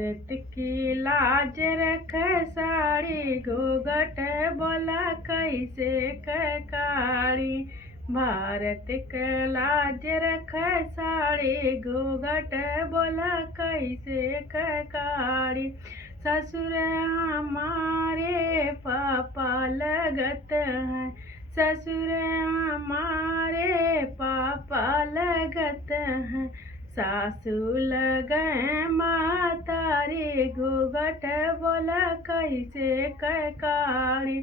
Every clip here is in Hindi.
भारत की लाज रख साड़ी, घूंघट बोला कैसे ककारी। भारत के लाज रख साड़ी, घूंघट बोला कैसे ककारी। ससुर हमारे पापा लगत हैं, ससुर हमारे पापा लगत हैं। सासू लगे महतारी, घूंघट बोला कैसे ककारी।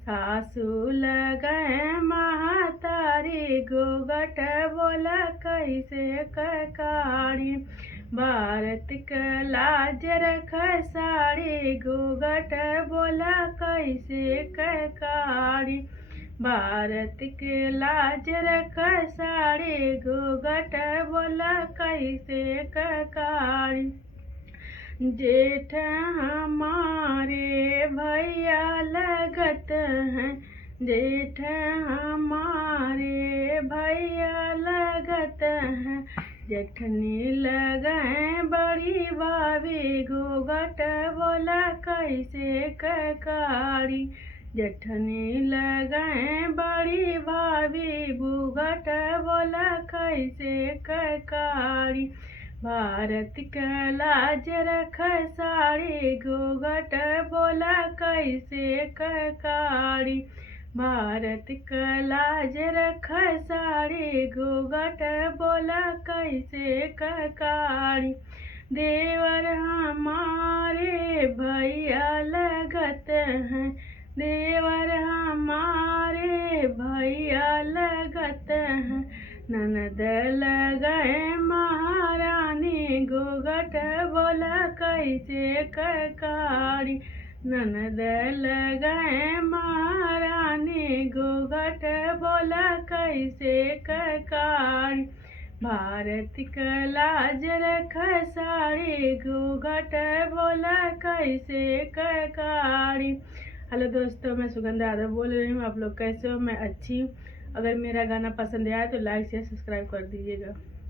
सासू लगे महतारी, घूंघट बोला कैसे ककारी। भारत का लाज रख साड़ी, घूंघट बोला कैसे ककारी। भारत के लाज रख साड़ी, घूंघट बोला कैसे ककारी। जेठ हमारे भैया लगत हैं, जेठ हमारे भैया लगत हैं। जेठनी लगे बड़ी भाभी, घूंघट बोला कैसे ककारी। जेठनी लगे बड़ी भाभी, घूंघट बोला कैसे ककारी। भारत का लाज रख साड़ी, घूंघट बोला कैसे ककारी। भारत का लाज रख साड़ी, घूंघट बोला कैसे ककारी। देवर हमारे भैया लगत हैं, देवर हमारे भैया लगत हैं। ननद लगे महारानी, घूंघट बोला कैसे ककारी। ननद लगे महारानी, घूंघट बोला कैसे ककारी। भारत का लाज रख साड़ी, घूंघट बोला कैसे ककारी। हेलो दोस्तों, मैं सुगंधा यादव बोल रही हूँ। आप लोग कैसे हो? मैं अच्छी हूँ। अगर मेरा गाना पसंद आया तो लाइक शेयर सब्सक्राइब कर दीजिएगा।